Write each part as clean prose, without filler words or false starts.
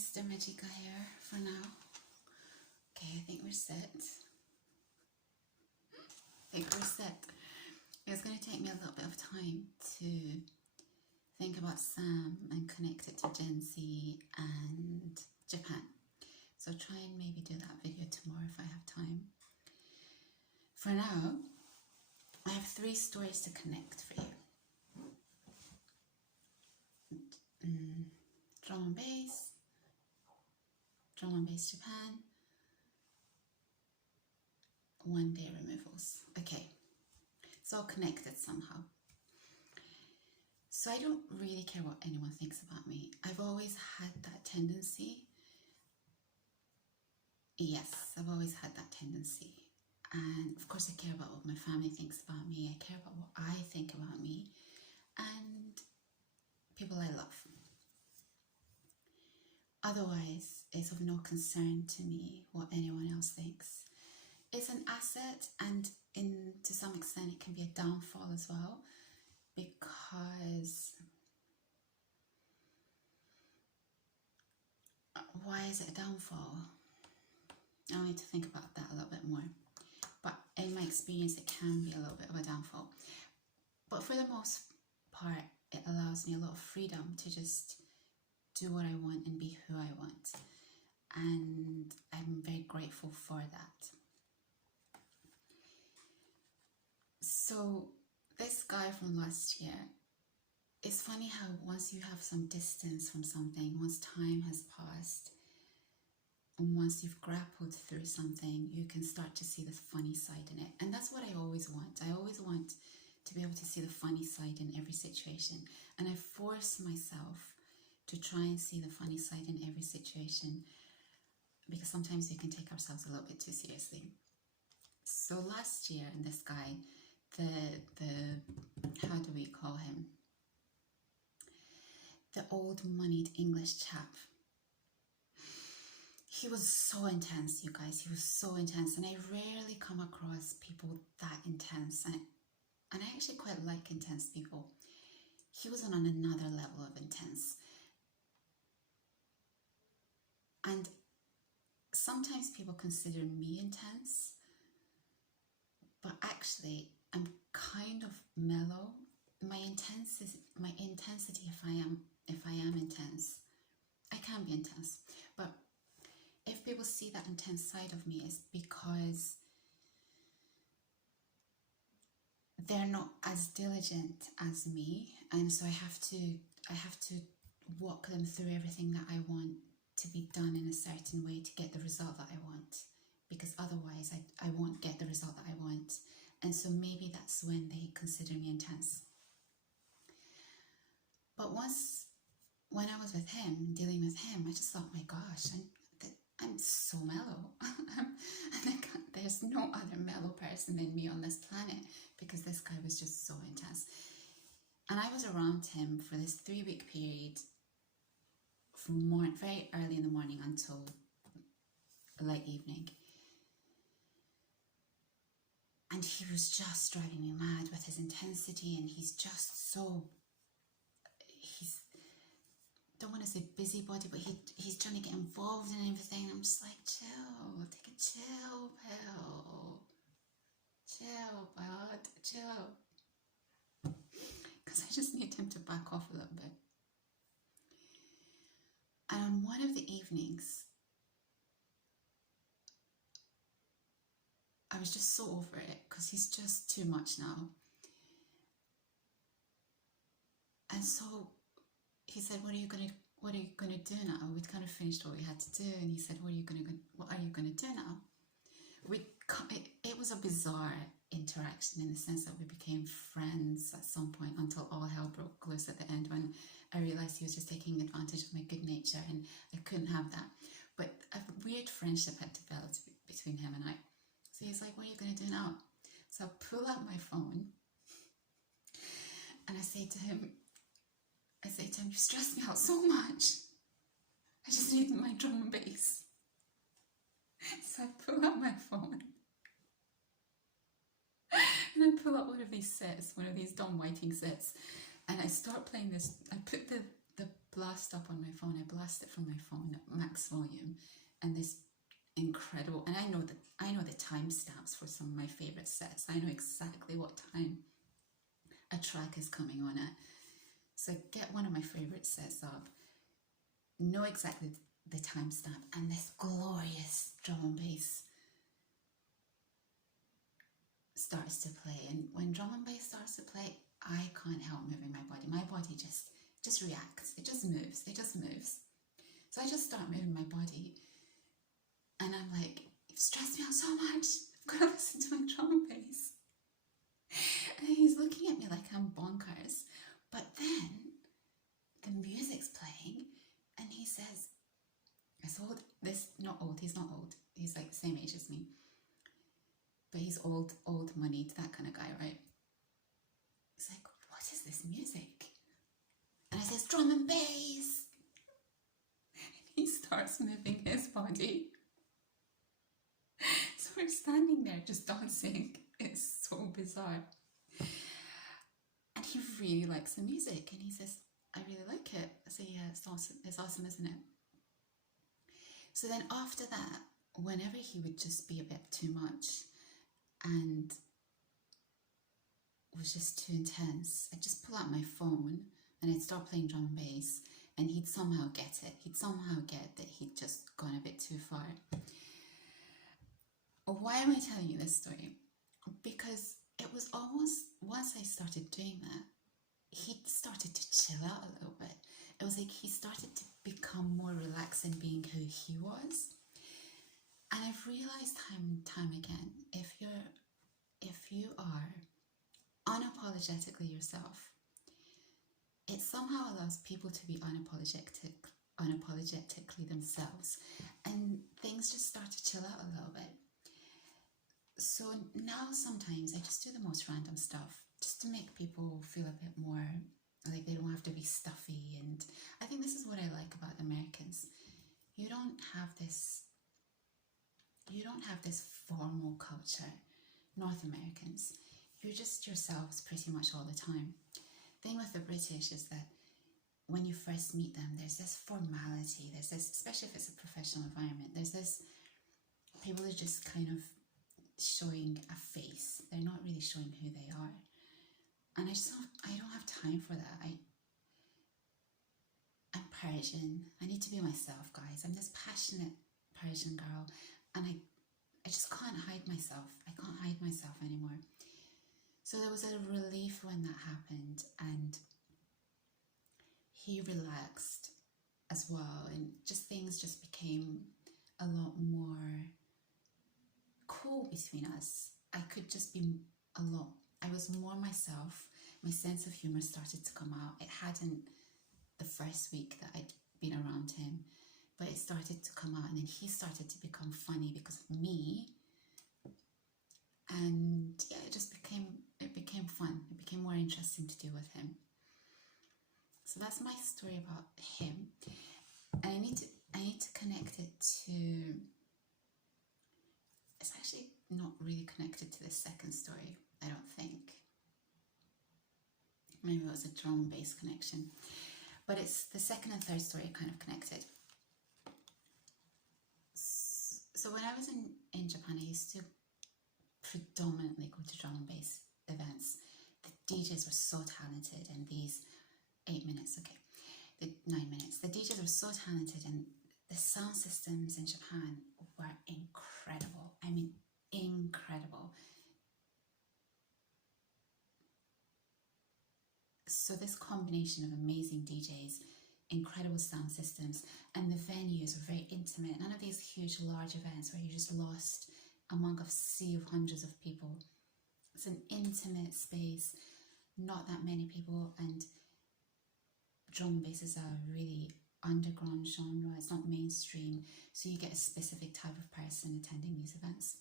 Mr. Magica here for now. Okay, I think we're set. It's going to take me a little bit of time to think about Sam and connect it to Gen Z and Japan. So I'll try and maybe do that video tomorrow if I have time. For now, I have 3 stories to connect for you. Drum and bass Japan, 1 day removals. Okay, it's all connected somehow. So I don't really care what anyone thinks about me. I've always had that tendency. Yes, I've always had that tendency. And of course I care about what my family thinks about me. I care about what I think about me and people I love. Otherwise, it's of no concern to me what anyone else thinks. It's an asset, and to some extent it can be a downfall as well, because why is it a downfall? I need to think about that a little bit more. But in my experience, it can be a little bit of a downfall. But for the most part, it allows me a lot of freedom to just do what I want and be who I want. And I'm very grateful for that. So this guy from last year, it's funny how once you have some distance from something, once time has passed, and once you've grappled through something, you can start to see the funny side in it. And that's what I always want. I always want to be able to see the funny side in every situation. And I force myself to try and see the funny side in every situation, because sometimes we can take ourselves a little bit too seriously. So last year, and this guy, the how do we call him? The old moneyed English chap. He was so intense, you guys. He was so intense, and I rarely come across people that intense. And I actually quite like intense people. He was on another level of intense. And sometimes people consider me intense, but actually I'm kind of mellow. My intensity, if I am intense, I can be intense. But if people see that intense side of me, it's because they're not as diligent as me, and so I have to walk them through everything that I want to be done in a certain way to get the result that I want, because otherwise I won't get the result that I want. And so maybe that's when they consider me intense. But when I was with him, dealing with him, I just thought, my gosh, I'm so mellow. There's no other mellow person than me on this planet, because this guy was just so intense. And I was around him for this 3-week period, from very early in the morning until late evening. And he was just driving me mad with his intensity, and he's just so, don't want to say busybody, but he's trying to get involved in everything. I'm just like, chill, take a chill pill. Chill, bud, chill. Because I just need him to back off a little bit. And on one of the evenings, I was just so over it, because he's just too much now. And so he said, what are you gonna do now? We'd kind of finished what we had to do, and he said, what are you gonna do now? It was a bizarre interaction, in the sense that we became friends at some point, until all hell broke loose at the end, when I realized he was just taking advantage of my good nature, and I couldn't have that. But a weird friendship had developed between him and I. So he's like, what are you going to do now? So I pull out my phone, and I say to him, you stress me out so much. I just need my drum and bass. So I pull out my phone, and I pull out one of these sets, one of these Dom Whiting sets, and I start playing this. I put the blast up on my phone. I blast it from my phone at max volume, and this incredible, and I know the timestamps for some of my favorite sets. I know exactly what time a track is coming on at. So I get one of my favorite sets up, know exactly the timestamp, and this glorious drum and bass starts to play. And when drum and bass starts to play, I can't help moving my body. My body just reacts. It just moves. It just moves. So I just start moving my body, and I'm like, you've stressed me out so much. I've got to listen to my drum and bass. And he's looking at me like I'm bonkers. But then the music's playing, and he says, he's not old, he's not old. He's like the same age as me. But he's old moneyed, that kind of guy, right? He's like, what is this music? And I says, drum and bass. And he starts moving his body. So we're standing there just dancing. It's so bizarre. And he really likes the music. And he says, I really like it. I say, yeah, it's awesome, isn't it? So then after that, whenever he would just be a bit too much and was just too intense, I'd just pull out my phone and I'd start playing drum and bass, and he'd somehow get it. He'd somehow get that he'd just gone a bit too far. Why am I telling you this story? Because it was almost, once I started doing that, he started to chill out a little bit. It was like he started to become more relaxed in being who he was. And I've realized time and time again, if you are unapologetically yourself, it somehow allows people to be unapologetically themselves, and things just start to chill out a little bit. So now sometimes I just do the most random stuff just to make people feel a bit more like they don't have to be stuffy. And I think this is what I like about Americans. You don't have this formal culture. North Americans, you're just yourselves pretty much all the time. Thing with the British is that when you first meet them, there's this formality, there's this, especially if it's a professional environment, there's this, people are just kind of showing a face. They're not really showing who they are. And I don't have time for that. I'm Persian. I need to be myself, guys. I'm this passionate Persian girl, and I just can't hide myself. I can't hide myself anymore. So there was a relief when that happened, and he relaxed as well, and just things just became a lot more cool between us. I could just be I was more myself. My sense of humor started to come out. It hadn't the first week that I'd been around him, but it started to come out, and then he started to become funny because of me. And yeah, it became fun. It became more interesting to do with him. So that's my story about him. And I need to connect it to, it's actually not really connected to the second story, I don't think. Maybe it was a drum and bass connection. But it's the second and third story kind of connected. So when I was in Japan, I used to predominantly go to drum and bass events. The DJs were so talented, and these 9 minutes, the DJs were so talented, and the sound systems in Japan were incredible. I mean, incredible. So this combination of amazing DJs, incredible sound systems, and the venues were very intimate. None of these huge, large events where you're just lost among a sea of hundreds of people. It's an intimate space, not that many people, and drum and bass is a really underground genre. It's not mainstream, so you get a specific type of person attending these events.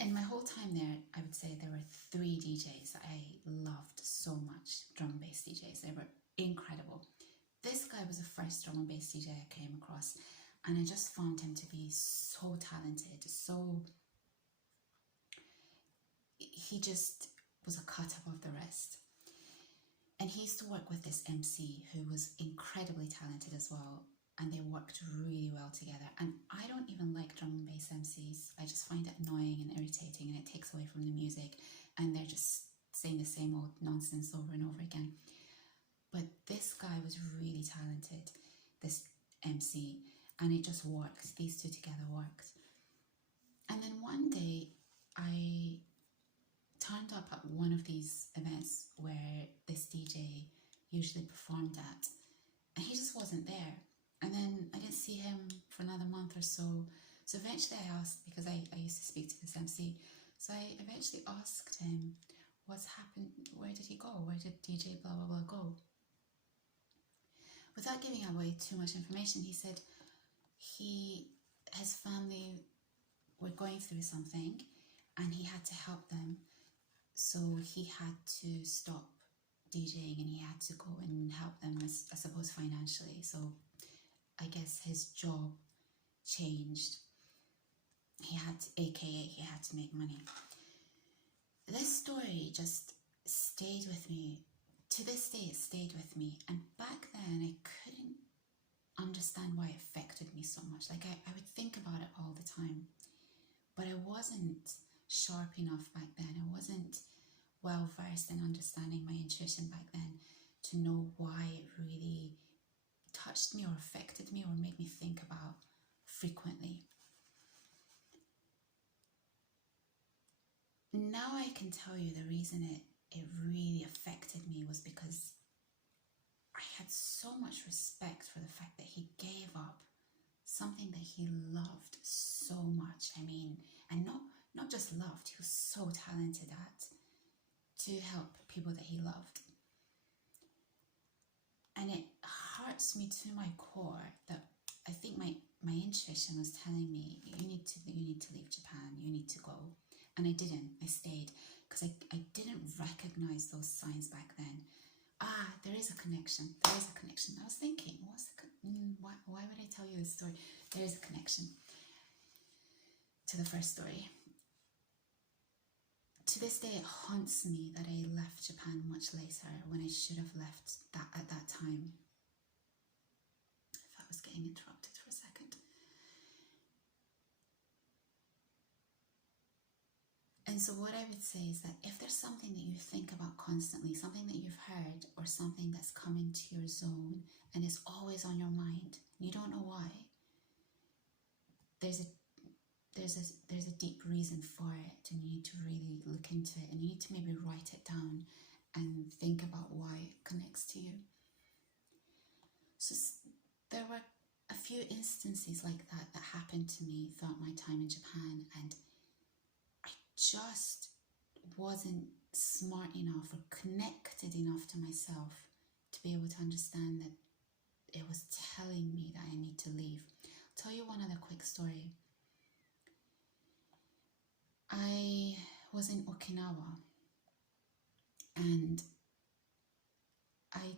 In my whole time there, I would say there were 3 DJs that I loved so much, drum and bass DJs. They were incredible. This guy was the first drum and bass DJ I came across, and I just found him to be so talented, he just was a cut above the rest. And he used to work with this MC who was incredibly talented as well. And they worked really well together. And I don't even like drum and bass MCs. I just find it annoying and irritating, and it takes away from the music. And they're just saying the same old nonsense over and over again. But this guy was really talented, this MC, and it just worked. These two together worked. And then one day I turned up at one of these events where this DJ usually performed at, and he just wasn't there. And then I didn't see him for another month or so. So eventually I asked, because I used to speak to this MC, so I eventually asked him, what's happened? Where did he go? Where did DJ blah blah blah go? Without giving away too much information, he said his family were going through something and he had to help them. So he had to stop DJing and he had to go and help them, I suppose, financially. So I guess his job changed. AKA, he had to make money. This story just stayed with me. To this day, it stayed with me. And back then, I couldn't understand why it affected me so much. Like, I would think about it all the time. But I wasn't sharp enough back then. I wasn't well versed in understanding my intuition back then to know why it really touched me or affected me or made me think about frequently. Now I can tell you the reason it really affected me was because I had so much respect for the fact that he gave up something that he loved so much. I mean, and not just loved, he was so talented at, to help people that he loved. And it hurts me to my core that I think my intuition was telling me, you need to leave Japan, you need to go. And I didn't. I stayed because I didn't recognize those signs back then. There is a connection. There is a connection. I was thinking, why would I tell you this story? There is a connection to the first story. To this day, it haunts me that I left Japan much later when I should have left that at that time. If I was getting interrupted for a second. And so what I would say is that if there's something that you think about constantly, something that you've heard or something that's come into your zone and is always on your mind, you don't know why, there's a deep reason for it, and you need to really look into it, and you need to maybe write it down and think about why it connects to you. So there were a few instances like that happened to me throughout my time in Japan, and I just wasn't smart enough or connected enough to myself to be able to understand that it was telling me that I need to leave. I'll tell you one other quick story. I was in Okinawa and I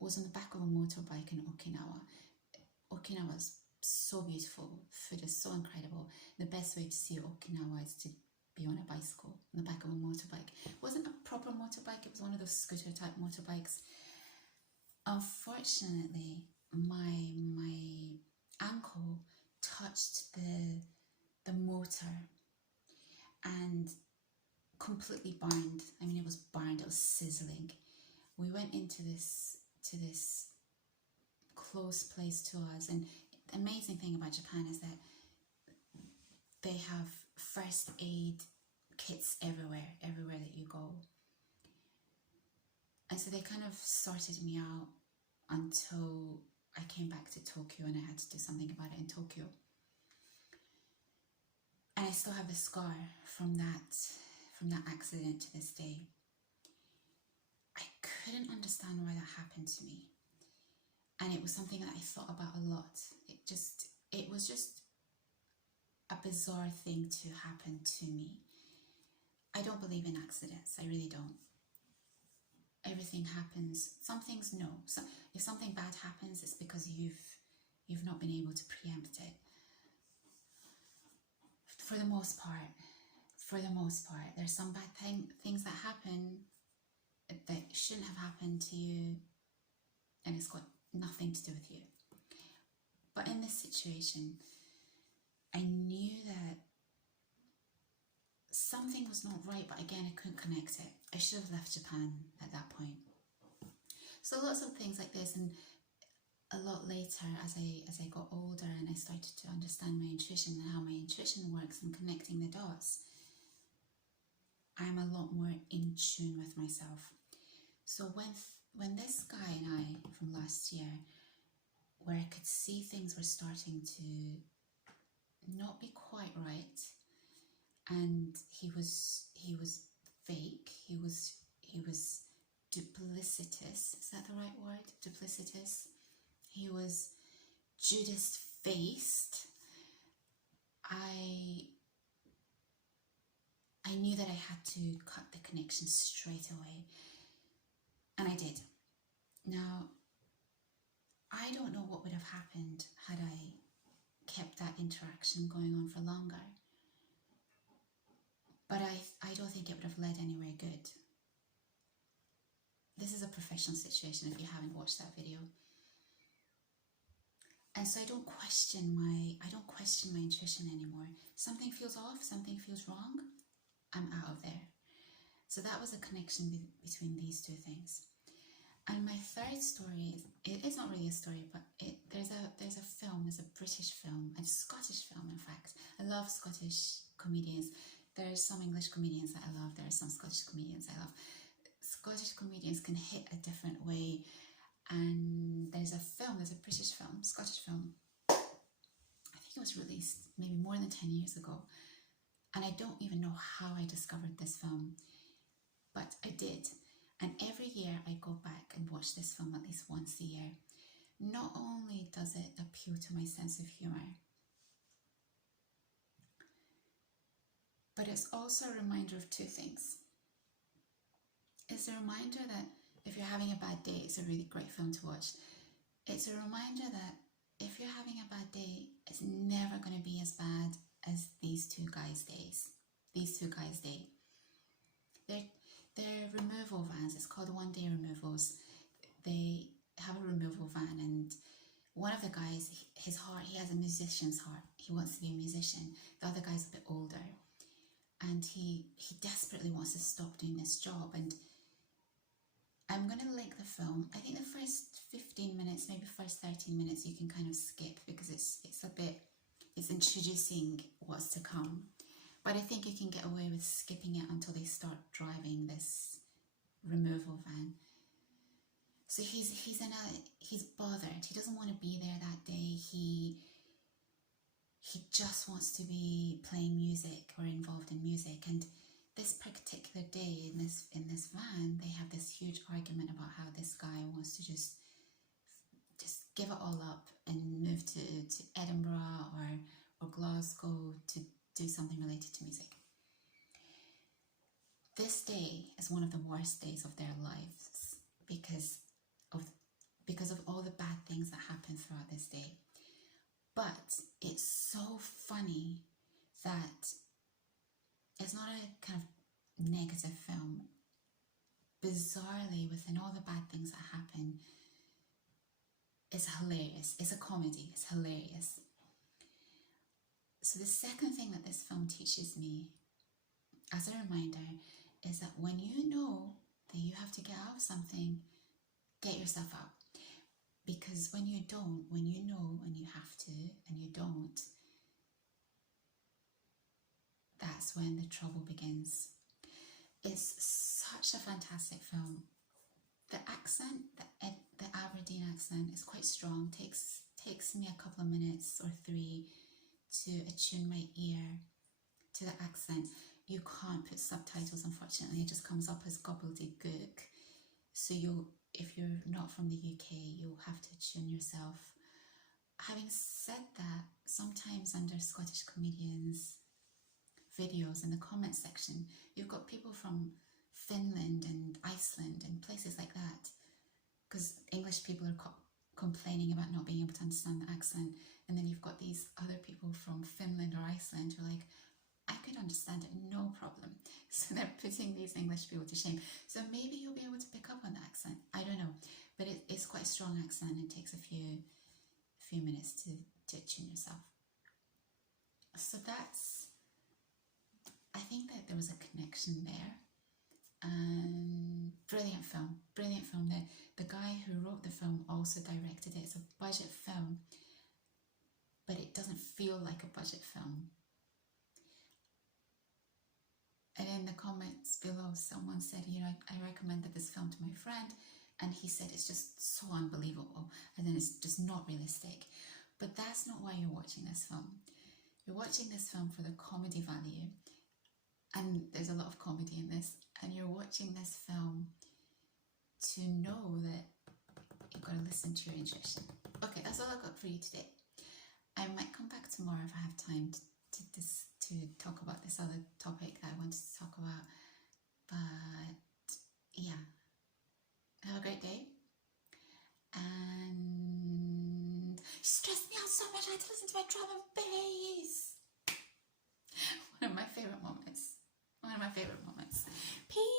was on the back of a motorbike in Okinawa. Okinawa is so beautiful, food is so incredible. The best way to see Okinawa is to be on a bicycle, on the back of a motorbike. It wasn't a proper motorbike, it was one of those scooter type motorbikes. Unfortunately, my ankle touched the motor and completely burned. I mean, it was burned, it was sizzling. We went into this close place to us, and the amazing thing about Japan is that they have first aid kits everywhere that you go. And so they kind of sorted me out until I came back to Tokyo and I had to do something about it in Tokyo. And I still have the scar from that accident to this day. I couldn't understand why that happened to me. And it was something that I thought about a lot. It was just a bizarre thing to happen to me. I don't believe in accidents. I really don't. Everything happens. Some things, no. So if something bad happens, it's because you've not been able to preempt it. For the most part, there's some bad things that happen that shouldn't have happened to you, and it's got nothing to do with you. But in this situation, I knew that something was not right, but again, I couldn't connect it. I should have left Japan at that point. So lots of things like this, and a lot later as I got older and I started to understand my intuition and how my intuition works and connecting the dots, I'm a lot more in tune with myself. So when this guy and I from last year, where I could see things were starting to not be quite right, and he was fake, he was duplicitous, is that the right word? Duplicitous. He was Judas faced. I knew that I had to cut the connection straight away, and I did. Now, I don't know what would have happened had I kept that interaction going on for longer, but I don't think it would have led anywhere good. This is a professional situation if you haven't watched that video. And so I don't question my intuition anymore. Something feels off, something feels wrong, I'm out of there. So that was a connection between these two things. And my third story it's not really a story, but there's a film, there's a British film, a Scottish film in fact. I love Scottish comedians. There's some English comedians that I love, there are some Scottish comedians I love. Scottish comedians can hit a different way, and there's a British film, Scottish film, I think it was released maybe more than 10 years ago, and I don't even know how I discovered this film, but I did. And every year I go back and watch this film at least once a year. Not only does it appeal to my sense of humour, but it's also a reminder of two things. It's a reminder that if you're having a bad day, it's a really great film to watch. It's a reminder that if you're having a bad day, it's never going to be as bad as these two guys' day. They're removal vans. It's called One Day Removals. They have a removal van, and one of the guys, his heart, he has a musician's heart. He wants to be a musician. The other guy's a bit older, and he desperately wants to stop doing this job. And I'm going to link the film. I think the first 15 minutes, maybe first 13 minutes, you can kind of skip because it's introducing what's to come. But I think you can get away with skipping it until they start driving this removal van. So he's bothered. He doesn't want to be there that day. He just wants to be playing music or involved in music. And this particular day in this van, they have this huge argument about how this guy wants to just give it all up and move to Edinburgh or Glasgow to do something related to music. This day is one of the worst days of their lives because of all the bad things that happen throughout this day. But it's so funny that it's not a kind of negative film. Bizarrely, within all the bad things that happen, it's hilarious. It's a comedy. It's hilarious. So the second thing that this film teaches me, as a reminder, is that when you know that you have to get out of something, get yourself out. Because when you don't, when you know and you have to and you don't, that's when the trouble begins. It's such a fantastic film. The accent, the Aberdeen accent is quite strong. Takes me a couple of minutes or 3 to attune my ear to the accent. You can't put subtitles, unfortunately. It just comes up as gobbledygook. So if you're not from the UK, you'll have to tune yourself. Having said that, sometimes under Scottish comedians' videos in the comment section, you've got people from Finland and Iceland and places like that, because English people are complaining about not being able to understand the accent, and then you've got these other people from Finland or Iceland who are like, I could understand it, no problem. So they're putting these English people to shame. So maybe you'll be able to pick up on the accent. I don't know, but it's quite a strong accent. It takes a few minutes to tune yourself. So that's, I think that there was a connection there. And brilliant film. The guy who wrote the film also directed it. It's a budget film, but it doesn't feel like a budget film. And in the comments below, someone said, you know, I recommended this film to my friend, and he said it's just so unbelievable, and then it's just not realistic. But that's not why you're watching this film. You're watching this film for the comedy value, and there's a lot of comedy in this, and you're watching this film to know that you've got to listen to your intuition. Okay, that's all I've got for you today. I might come back tomorrow if I have time to talk about this other topic that I wanted to talk about. But yeah, have a great day. And you stressed me out so much I had to listen to my drum and bass. One of my favorite moments. Peace.